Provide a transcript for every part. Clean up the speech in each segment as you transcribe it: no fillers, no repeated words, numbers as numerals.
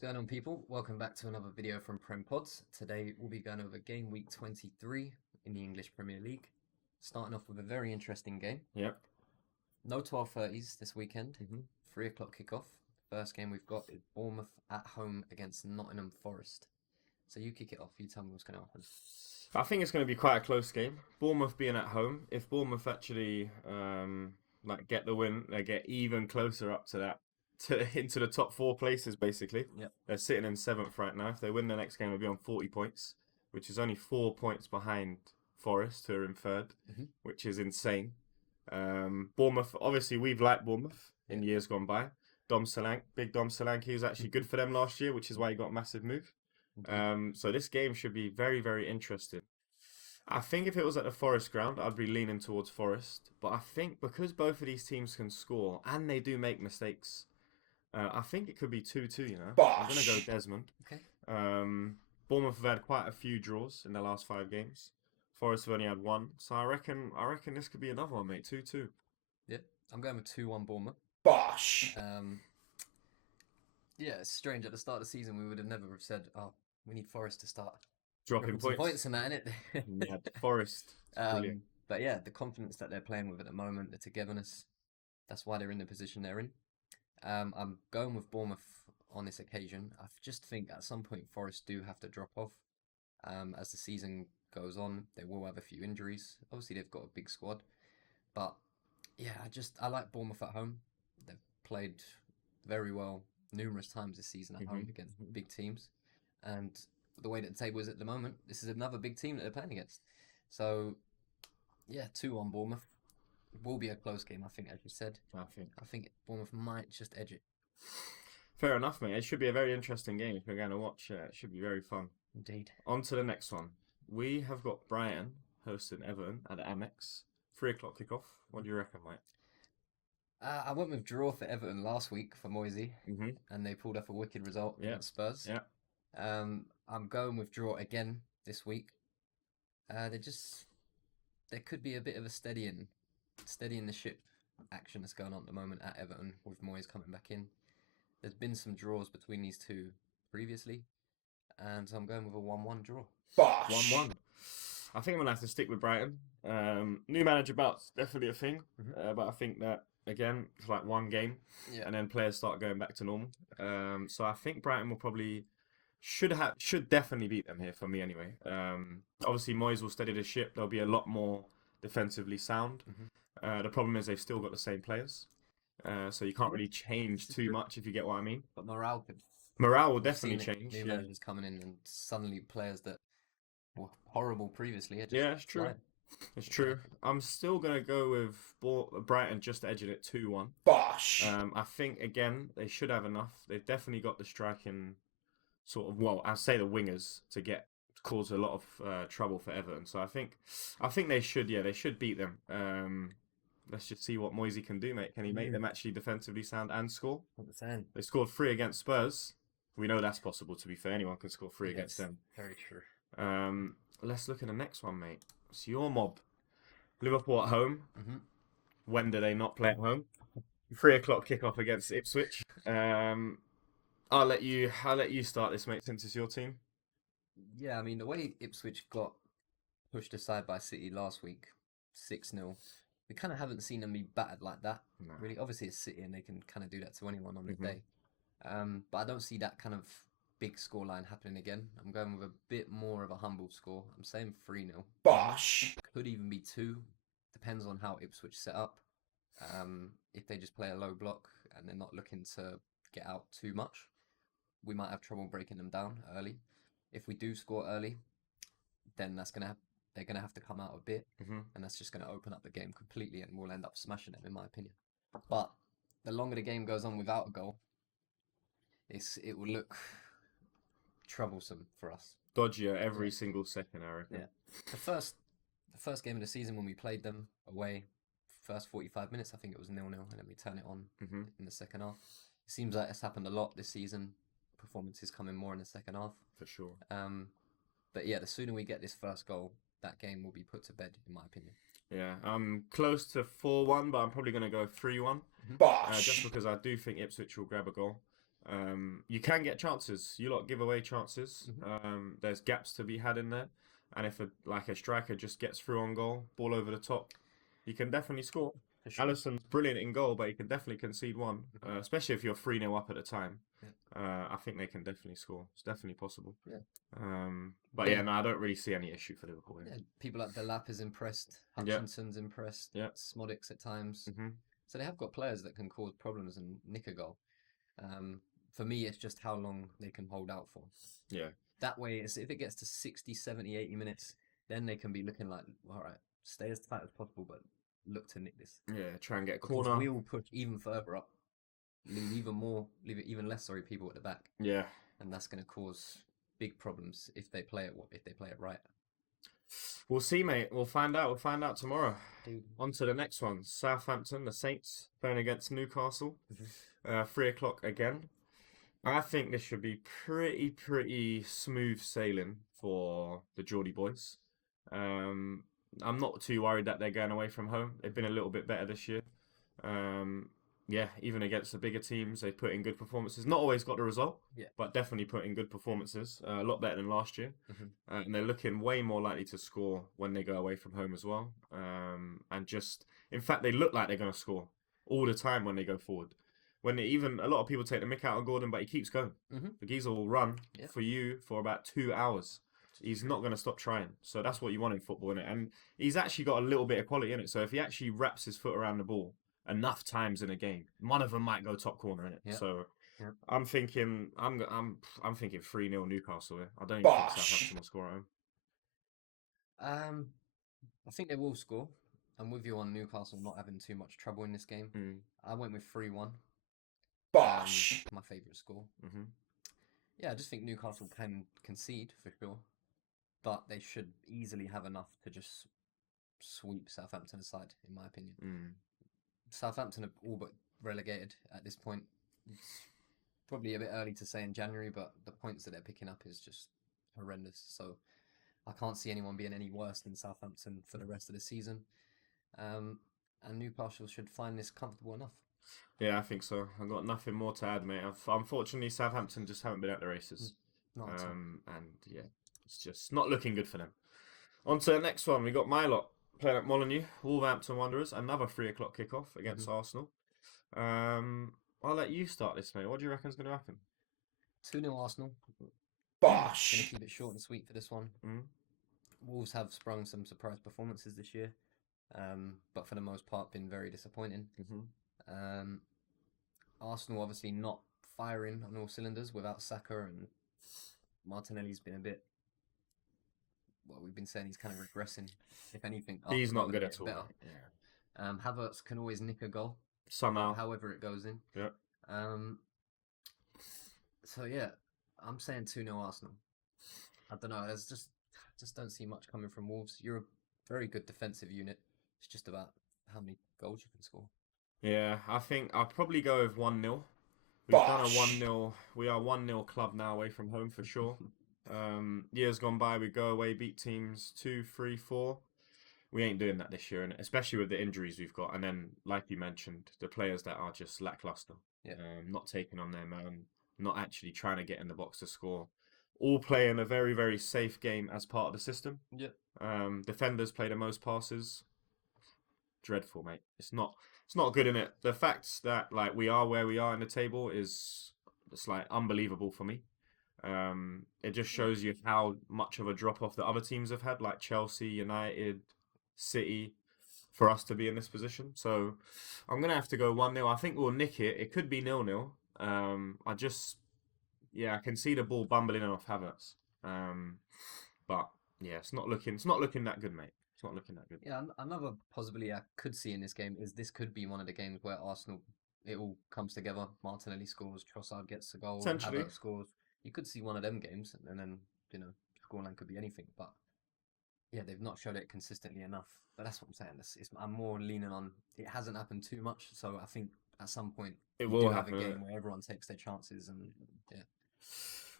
going on, people? Welcome back to another video from Prem Pods. Today we'll be going over game week 23 in the English Premier League. Starting off with a very interesting game. Yep. No 12:30s this weekend. 3 o'clock kickoff. First game we've got is Bournemouth at home against Nottingham Forest. So you kick it off. You tell me what's going to happen. I think it's going to be quite a close game. Bournemouth being at home, if Bournemouth actually get the win, they get even closer up to that, into the top 4 places basically. Yep. They're sitting in 7th right now. If they win the next game, they'll be on 40 points, which is only 4 points behind Forest, who are in 3rd, which is insane. Bournemouth, obviously we've liked Bournemouth in years gone by. Big Dom Solanke was actually good for them last year, which is why he got a massive move. So this game should be very, very interesting. I think if it was at the Forest ground, I'd be leaning towards Forest. But I think because both of these teams can score and they do make mistakes, I think it could be 2-2, you know. I'm going to go Desmond. Okay. Bournemouth have had quite a few draws in the last 5 games. Forest have only had 1. So I reckon this could be another one, mate. 2-2. Yeah, I'm going with 2-1 Bournemouth. Bosh! Yeah, it's strange. At the start of the season, we would have never have said, oh, we need Forest to start Dropping points in that, innit? Yeah, Forest. Brilliant. But yeah, the confidence that they're playing with at the moment, the togetherness, that's why they're in the position they're in. I'm going with Bournemouth on this occasion. I just think at some point Forest do have to drop off. As the season goes on, they will have a few injuries. Obviously, they've got a big squad. But yeah, I like Bournemouth at home. They've played very well numerous times this season at home against big teams. And the way that the table is at the moment, this is another big team that they're playing against. So, yeah, 2-1 Bournemouth. It will be a close game, I think, as you said. I think Bournemouth might just edge it. Fair enough, mate. It should be a very interesting game if you're going to watch. It should be very fun. Indeed. On to the next one. We have got Brighton hosting Everton at the Amex. 3 o'clock kickoff. What do you reckon, mate? I went with draw for Everton last week for Moisey, and they pulled off a wicked result against Spurs. Yeah. I'm going with draw again this week. There could be a bit of a steadying the ship action that's going on at the moment at Everton with Moyes coming back in. There's been some draws between these two previously, and so I'm going with a 1-1 draw. Bosh! 1-1. I think I'm going to have to stick with Brighton. New manager bout's definitely a thing, but I think that, again, it's like one game, and then players start going back to normal. So I think Brighton will probably should definitely beat them here for me anyway. Obviously, Moyes will steady the ship. There'll be a lot more defensively sound. The problem is they've still got the same players, so you can't really change too much, if you get what I mean. But morale will definitely change. New managers coming in, and suddenly players that were horrible previously. It's true. Flying. It's true. I'm still going to go with Brighton just edging it 2-1. Bosh! I think, again, they should have enough. They've definitely got the striking sort of, well, I'll say the wingers to cause a lot of trouble for Everton. So I think they should beat them. Let's just see what Moisey can do, mate. Can he make them actually defensively sound and score? They scored 3 against Spurs. We know that's possible, to be fair. Anyone can score 3 against them. Very true. Let's look at the next one, mate. It's your mob. Liverpool at home. When do they not play at home? 3 o'clock kickoff against Ipswich. I'll let you start this, mate, since it's your team. Yeah, I mean, the way Ipswich got pushed aside by City last week, 6-0, we kind of haven't seen them be battered like that. No. Really, obviously it's City and they can kind of do that to anyone on the day. But I don't see that kind of big scoreline happening again. I'm going with a bit more of a humble score. I'm saying 3-0. Bosh! Could even be 2. Depends on how Ipswich set up. If they just play a low block and they're not looking to get out too much, we might have trouble breaking them down early. If we do score early, then they're gonna have to come out a bit, and that's just gonna open up the game completely, and we'll end up smashing them, in my opinion. But the longer the game goes on without a goal, it will look troublesome for us. Dodgier every single second, I reckon. Yeah. The first game of the season when we played them away, first 45 minutes, I think it was 0-0, and then we turn it on in the second half. It seems like it's happened a lot this season. Performances coming more in the second half. For sure. But yeah, the sooner we get this first goal, that game will be put to bed, in my opinion. Yeah, I'm close to 4-1, but I'm probably going to go 3-1. Bosh! Just because I do think Ipswich will grab a goal. You can get chances. You lot give away chances. Mhm. There's gaps to be had in there, and if a striker just gets through on goal, ball over the top, he can definitely score. For sure. Alisson's brilliant in goal, but he can definitely concede one, especially if you're 3-0 up at the time. Yeah. I think they can definitely score. It's definitely possible. Yeah. But yeah, no, I don't really see any issue for Liverpool here. Yeah, people like Delap is impressed. Yeah. Hutchinson's impressed. Yeah. Smodix at times. Mm-hmm. So they have got players that can cause problems and nick a goal. For me, it's just how long they can hold out for. Yeah. That way, if it gets to 60, 70, 80 minutes, then they can be looking like, all right, stay as tight as possible, but look to nick this. Yeah, try and get a Because corner. we will push even further up, leave it even less, people at the back. Yeah. And that's going to cause big problems if they play it right. We'll see, mate. We'll find out. We'll find out tomorrow. Dude. On to the next one. Southampton, the Saints, playing against Newcastle. 3 o'clock again. I think this should be pretty smooth sailing for the Geordie boys. I'm not too worried that they're going away from home. They've been a little bit better this year. Yeah, even against the bigger teams, they put in good performances. Not always got the result, but definitely put in good performances. A lot better than last year. And they're looking way more likely to score when they go away from home as well. In fact, they look like they're going to score all the time when they go forward. When a lot of people take the mick out of Gordon, but he keeps going. The geezer will run for you for about 2 hours. He's not going to stop trying. So that's what you want in football, innit? And he's actually got a little bit of quality in it. So if he actually wraps his foot around the ball enough times in a game, one of them might go top corner in it. So I'm thinking I'm thinking 3-0 Newcastle here. I don't even think Southampton will score at home. I think they will score. I'm with you on Newcastle not having too much trouble in this game. I went with 3-1. Bosh. My favourite score. Yeah, I just think Newcastle can concede for sure, but they should easily have enough to just sweep Southampton aside, in my opinion. Southampton are all but relegated at this point. It's probably a bit early to say in January, but the points that they're picking up is just horrendous. So I can't see anyone being any worse than Southampton for the rest of the season. And Newcastle should find this comfortable enough. Yeah, I think so. I've got nothing more to add, mate. Unfortunately, Southampton just haven't been at the races. And yeah, it's just not looking good for them. On to the next one. We got my lot playing at Molineux, Wolverhampton Wanderers. Another 3 o'clock kickoff against Arsenal. I'll let you start this, mate. What do you reckon is going to happen? 2-0 Arsenal. Bosh. Going to keep it short and sweet for this one. Wolves have sprung some surprise performances this year, but for the most part been very disappointing. Arsenal obviously not firing on all cylinders without Saka, and Martinelli's been a bit. Well, we've been saying he's kind of regressing. If anything, he's not good at all. Yeah. Havertz can always nick a goal somehow, however it goes in. Yeah. So yeah, I'm saying 2-0 Arsenal. I don't know. There's just don't see much coming from Wolves. You're a very good defensive unit. It's just about how many goals you can score. Yeah, I think I'll probably go with 1-0. We've done a 1-0. We are 1-0 club now away from home for sure. Years gone by, we go away, beat teams 2, 3, 4. We ain't doing that this year, and especially with the injuries we've got. And then, like you mentioned, the players that are just lackluster. Not taking on their man, not actually trying to get in the box to score. All playing a very, very safe game as part of the system. Defenders play the most passes. Dreadful, mate. It's not good, in it. The fact that we are where we are in the table is unbelievable for me. It just shows you how much of a drop off the other teams have had, like Chelsea, United, City, for us to be in this position. So I'm gonna have to go 1-0. I think we'll nick it. It could be 0-0. I can see the ball bumbling off Havertz. But yeah, it's not looking that good, mate. It's not looking that good. Yeah, another possibility I could see in this game is this could be one of the games where Arsenal, it all comes together. Martinelli scores, Trossard gets a goal, Havertz scores. You could see one of them games, and then scoreline could be anything. But yeah, they've not showed it consistently enough. But that's what I'm saying. I'm more leaning on it hasn't happened too much, so I think at some point it will happen. Have a game where everyone takes their chances, and yeah.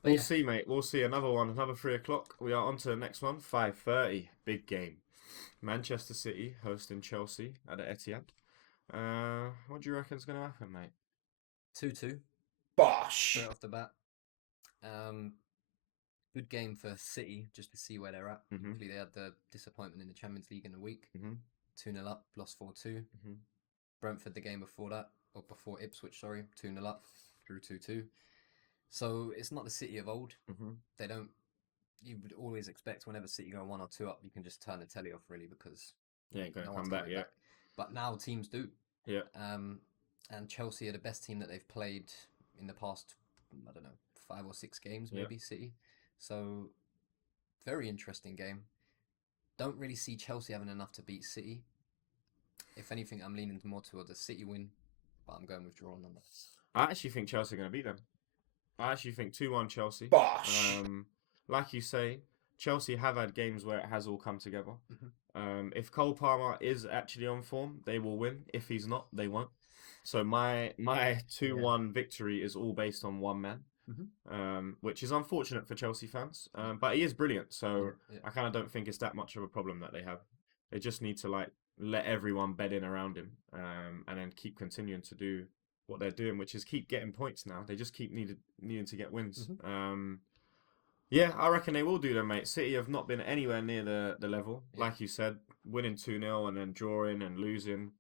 We'll see, mate. We'll see. Another one, another 3 o'clock. We are on to the next one. 5:30, big game. Manchester City hosting Chelsea at the Etihad. What do you reckon is going to happen, mate? 2-2. Bosh. straight off the bat. Good game for City, just to see where they're at. Mhm. Hopefully they had the disappointment in the Champions League in a week. Mhm. 2-0 up, lost 4-2. Mhm. Brentford the game before that, or before Ipswich, sorry, 2-0 up, drew 2-2. So it's not the City of old. Mhm. They don't. You would always expect whenever City go 1 or 2 up, you can just turn the telly off really because Yeah, ain't gonna no come one's back coming yet. back. But now teams do. Yeah. And Chelsea are the best team that they've played in the past, I don't know, 5 or 6 games, Yeah. maybe, City. So, very interesting game. Don't really see Chelsea having enough to beat City. If anything, I'm leaning more towards a City win, but I'm going with draw nonetheless. I actually think Chelsea are going to beat them. I actually think 2-1 Chelsea. Bosh. Like you say, Chelsea have had games where it has all come together. Mhm. If Cole Palmer is actually on form, they will win. If he's not, they won't. So my 2-1 victory is all based on one man, which is unfortunate for Chelsea fans. But he is brilliant, so Yeah. I kind of don't think it's that much of a problem that they have. They just need to like let everyone bed in around him, and then keep continuing to do what they're doing, which is keep getting points now. They just keep needing to get wins. Yeah, I reckon they will do them, mate. City have not been anywhere near the level. Yeah. Like you said, winning 2-0 and then drawing and losing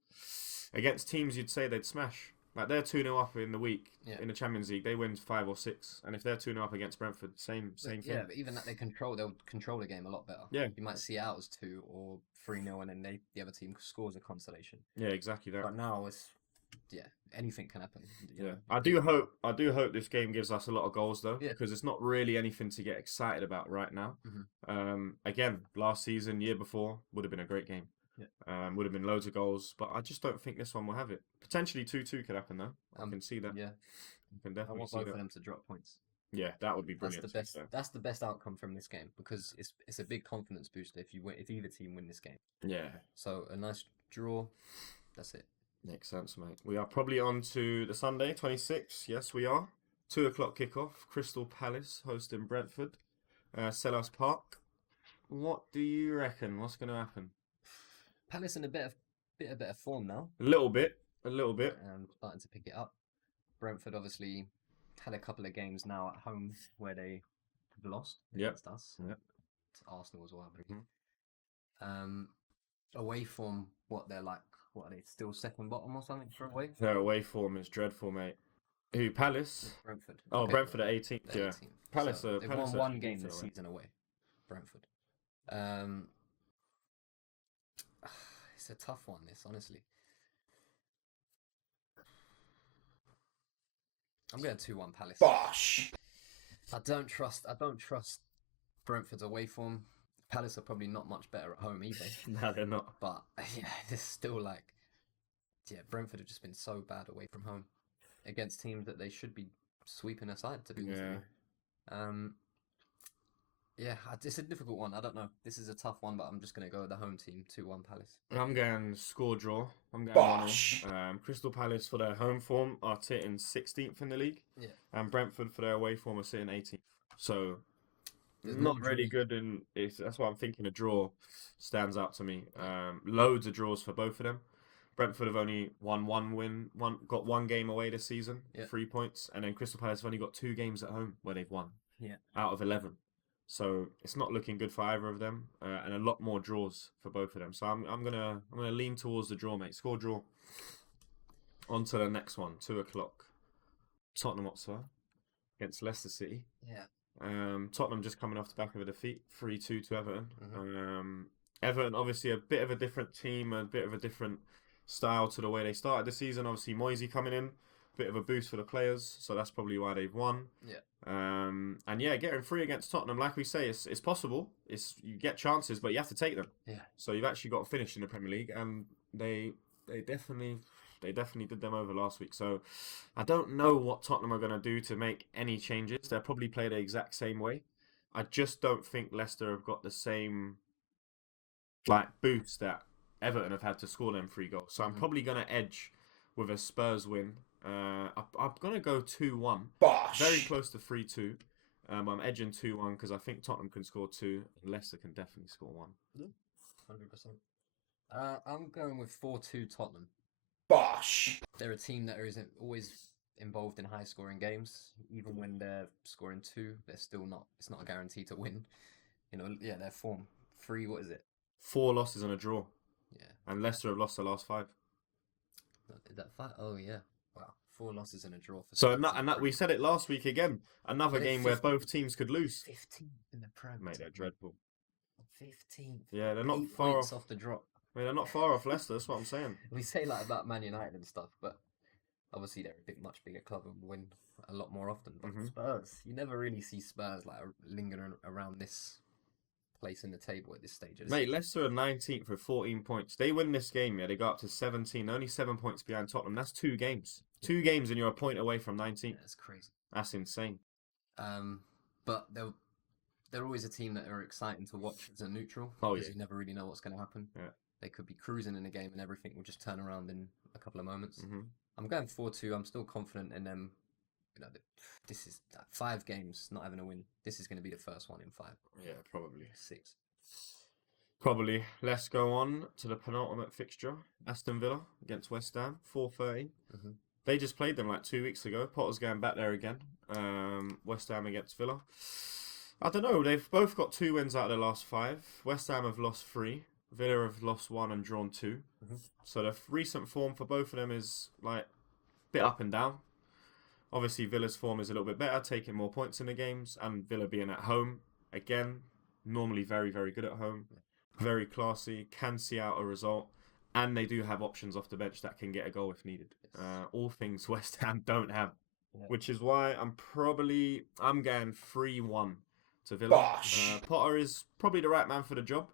against teams you'd say they'd smash. Like they're 2-0 up in the week in the Champions League, they win 5 or 6. And if they're 2-0 up against Brentford, same thing. Yeah, but even that they'll control the game a lot better. Yeah. You might see it out as 2 or 3-0 and then the other team scores a consolation. Yeah, exactly that. But now it's anything can happen. You know? I do hope this game gives us a lot of goals though, because it's not really anything to get excited about right now. Again, last season, year before, would have been a great game. Would have been loads of goals, but I just don't think this one will have it. Potentially 2-2 could happen though. I can see that. Yeah, I can I definitely want see both that. of them to drop points. Yeah, that would be brilliant. That's the best. That's the best outcome from this game because it's a big confidence booster if you win, if either team win this game. Yeah. So a nice draw. That's it. Makes sense, mate. We are probably on to the Sunday, 26th. Yes, we are. 2 o'clock kickoff. Crystal Palace hosting Brentford. Selhurst Park. What do you reckon? What's going to happen? Palace in a bit of better form now. A little bit. Starting to pick it up. Brentford obviously had a couple of games now at home where they have lost against us. Yep. To Arsenal as well, I believe. Away from what they're like, what are they, still second bottom or something for away? Their away form is dreadful, mate. Who, Palace? Brentford. Oh, Okay. Brentford at 18th, yeah. 18th. Palace, So they've Palace won one game this away. season away. Brentford. It's a tough one, this, honestly. I'm going 2-1 Palace. Bosh. I don't trust Brentford's away form. Palace are probably not much better at home either. No, they're not. But yeah, it's still like, Brentford have just been so bad away from home against teams that they should be sweeping aside, to be honest with you. It's a difficult one. I don't know. This is a tough one, but I'm just going to go with the home team, 2-1 Palace. I'm going score draw. I'm going Bosh. Crystal Palace for their home form are sitting 16th in the league. Yeah. And Brentford for their away form are sitting 18th. So not really good. That's why I'm thinking a draw stands out to me. Loads of draws for both of them. Brentford have only won got one game away this season, 3 points, and then Crystal Palace have only got 2 games at home where they've won. Out of 11. So it's not looking good for either of them, and a lot more draws for both of them. So I'm gonna lean towards the draw, mate. Score draw. On to the next one, 2 o'clock. Tottenham Hotspur against Leicester City. Tottenham just coming off the back of a defeat, 3-2 to Everton. Everton obviously a bit of a different team, a bit of a different style to the way they started the season. Obviously Moisey coming in, bit of a boost for the players, so that's probably why they've won. And getting 3 against Tottenham, like we say, it's possible. You get chances, but you have to take them. So you've actually got to finish in the Premier League, and they definitely did them over last week. So I don't know what Tottenham are going to do to make any changes. They'll probably play the exact same way. I just don't think Leicester have got the same boost that Everton have had to score them 3 goals. So I'm probably going to edge with a Spurs win. I'm going to go 2-1. Bosh. Very close to 3-2. I'm edging 2-1 because I think Tottenham can score 2 and Leicester can definitely score 1. 100%. I'm going with 4-2 Tottenham. Bosh. They're a team that is always involved in high scoring games. Even when they're scoring two, they're still not. It's not a guarantee to win. Yeah, their form three. What is it? 4 losses and a draw, Yeah, and Leicester have lost their last 5. is that five? Oh yeah, wow, 4 losses and a draw for So Spurs in and the that we Prem. said it last week again. Another They're game where 15th. both teams could lose. 15th in the Prem. Mate, they're dreadful. 15th. Yeah, they're not 8 far points off. off the drop. I mean, they're not far off Leicester. That's what I'm saying. We say like about Man United and stuff, but obviously they're a much bigger club and win a lot more often. But Spurs, you never really see Spurs like lingering around this place in the table at this stage. Mate, Leicester are 19th with 14 points. They win this game, yeah, they go up to 17, only 7 points behind Tottenham. That's 2 games. 2 games and you're a point away from 19th. That's crazy. That's insane. But they're always a team that are exciting to watch as a neutral. Oh, because yeah. you never really know what's going to happen. Yeah. They could be cruising in a game and everything will just turn around in a couple of moments. Mm-hmm. I'm going 4-2. I'm still confident in them. This is 5 games, not having a win. This is going to be the first one in 5. Yeah, probably. 6. Probably. Let's go on to the penultimate fixture. Aston Villa against West Ham, 4:30. Mm-hmm. They just played them like 2 weeks ago. Potter's going back there again. West Ham against Villa. I don't know. They've both got 2 wins out of their last 5. West Ham have lost 3. Villa have lost 1 and drawn 2. Mm-hmm. So the recent form for both of them is like a bit up and down. Obviously, Villa's form is a little bit better, taking more points in the games, and Villa being at home again, normally very, very good at home, very classy, can see out a result, and they do have options off the bench that can get a goal if needed. All things West Ham don't have, which is why I'm going 3-1 to Villa. Potter is probably the right man for the job.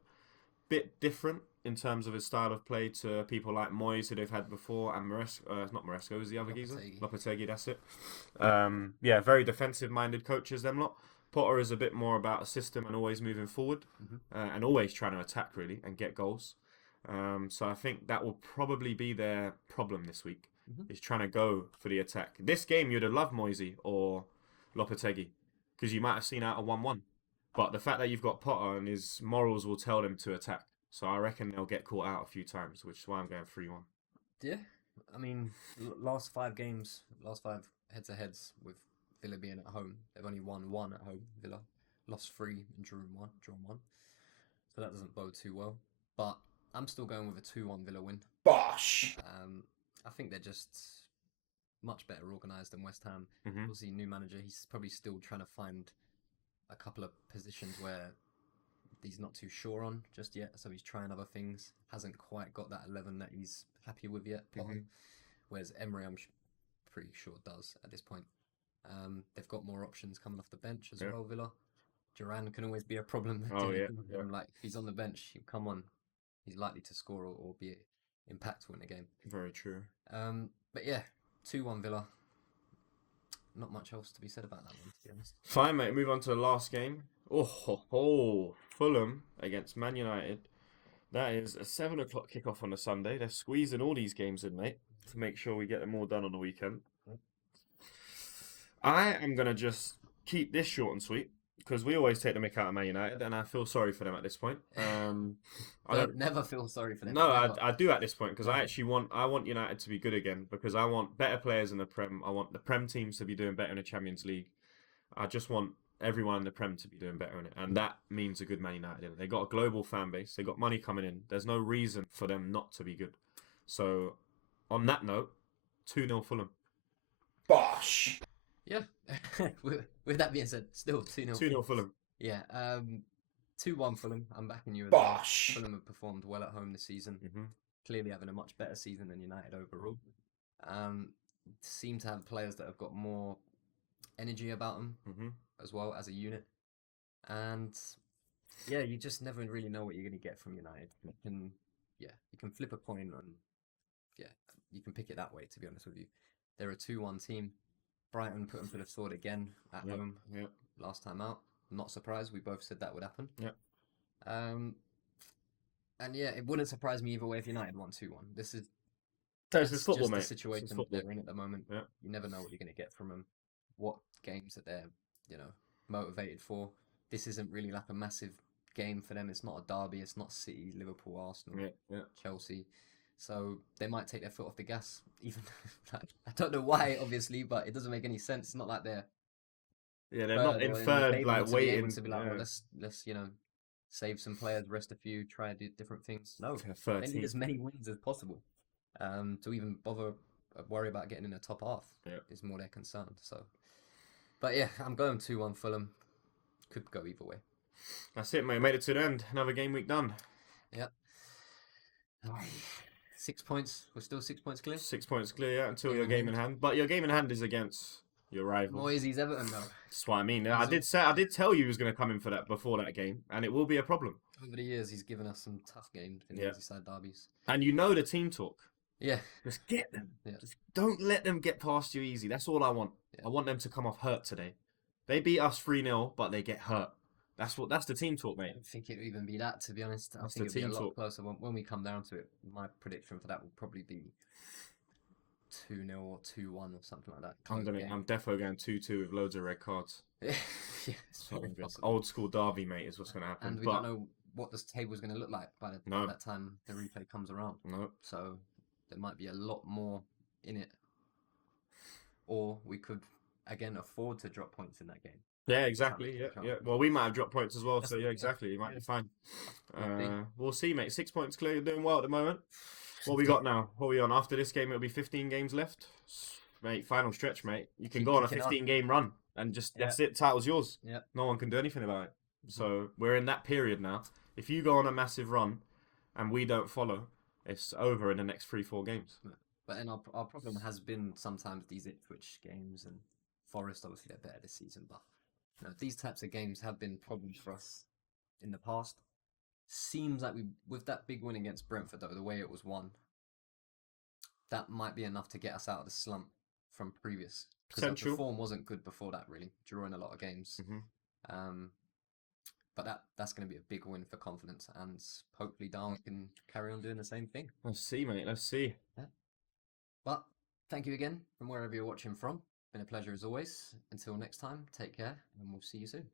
Bit different in terms of his style of play to people like Moyes, who they've had before, and Maresco. Not Maresco, is the other geezer? Lopetegui, that's it. Very defensive-minded coaches, them lot. Potter is a bit more about a system and always moving forward, and always trying to attack, really, and get goals. So I think that will probably be their problem this week, is trying to go for the attack. This game, you'd have loved Moisey or Lopetegui, because you might have seen out a 1-1. But the fact that you've got Potter and his morals will tell them to attack. So I reckon they'll get caught out a few times, which is why I'm going 3-1. Yeah, I mean, last 5 games, last 5 heads-to-heads with Villa being at home, they've only won 1 at home. Villa lost 3 and drawn 1. So that doesn't bode too well. But I'm still going with a 2-1 Villa win. Bosh. I think they're just much better organised than West Ham. Mm-hmm. Obviously, new manager, he's probably still trying to find a couple of positions where he's not too sure on just yet, so he's trying other things. Hasn't quite got that 11 that he's happy with yet. Whereas Emery, I'm pretty sure does at this point. They've got more options coming off the bench as well. Villa, Duran can always be a problem. Like if he's on the bench, he'll come on. He's likely to score or be impactful in the game. Very true. But yeah, 2-1 Villa. Not much else to be said about that one, to be honest. Fine, mate. Move on to the last game. Fulham against Man United. That is a 7 o'clock kickoff on a Sunday. They're squeezing all these games in, mate, to make sure we get them all done on the weekend. I am going to just keep this short and sweet, because we always take the mick out of Man United, and I feel sorry for them at this point. I don't never feel sorry for them. No, I do at this point, because I want United to be good again, because I want better players in the Prem. I want the Prem teams to be doing better in the Champions League. I just want everyone in the Prem to be doing better in it, and that means a good Man United. They got a global fan base. They got money coming in. There's no reason for them not to be good. So, on that note, 2-0 Fulham. Bosh. Yeah. with that being said, still 2-0. 2-0 Fulham. Yeah. 2-1 Fulham. I'm backing you. Bosh. Fulham have performed well at home this season. Clearly having a much better season than United overall. Seem to have players that have got more energy about them as well as a unit. And yeah, you just never really know what you're going to get from United. You can flip a coin and you can pick it that way, to be honest with you. They're a 2-1 team. Brighton put them to the sword again at home last time out. Not surprised. We both said that would happen. And yeah, it wouldn't surprise me either way if United won 2-1. This is football, just mate. the situation they're in at the moment. You never know what you're going to get from them. What games that they're, motivated for. This isn't really like a massive game for them. It's not a derby. It's not City, Liverpool, Arsenal, Chelsea. So they might take their foot off the gas. Even I don't know why, obviously, but it doesn't make any sense. It's not like they're Yeah, they're not third in or in the third, table like to be able waiting. to be like, oh, let's save some players, rest a few, try and do different things. No, they need 13th. as many wins as possible to even bother worry about getting in the top half. Yeah. Is more their concern. So, but yeah, I'm going 2-1 Fulham. Could go either way. That's it, mate. Made it to the end. Another game week done. Yeah. 6 points. We're still 6 points clear. 6 points clear, yeah, until Game your in game in hand. hand. But your game in hand is against your rival. Moyes' Everton though. That's what I mean. I did tell you he was going to come in for that before that game, and it will be a problem. Over the years, he's given us some tough games in Yeah. Merseyside derbies. And you know the team talk. Yeah. Just get them. Yeah. Just don't let them get past you easy. That's all I want. Yeah. I want them to come off hurt today. They beat us 3-0, but they get hurt. That's the team talk, I mate. don't think it would even be that, to be honest. I That's think the it'll be a team lot talk. closer when we come down to it. My prediction for that will probably be 2-0 or 2-1 or something like that. I'm defo going 2-2 with loads of red cards. Yeah, it's So, very possible. old school derby, mate, is what's going to happen. And we don't know what this table is going to look like by that time the replay comes around. No. So there might be a lot more in it. Or we could, again, afford to drop points in that game. Yeah, exactly. Yeah. Well, we might have dropped points as well, so yeah, Yeah. exactly. You might be fine. We'll see. We'll see, mate. 6 points clear. You're doing well at the moment. What we got now? What are we on? After this game, it'll be 15 games left. Mate, final stretch, mate. You can Keep go on a kicking on. 15-game run and just, Yeah. that's it. Title's yours. Yeah. No one can do anything about it. So we're in that period now. If you go on a massive run and we don't follow, it's over in the next 3-4 games. But then our problem has been sometimes these Ipswich games and Forest, obviously they're better this season, but these types of games have been problems for us in the past. Seems like with that big win against Brentford, though, the way it was won, that might be enough to get us out of the slump from previous. Because the form wasn't good before that, really, drawing a lot of games. But that's going to be a big win for confidence, and hopefully Darwin can carry on doing the same thing. Let's see, mate. Let's see. Yeah. But thank you again from wherever you're watching from. Been a pleasure as always. Until next time, take care, and we'll see you soon.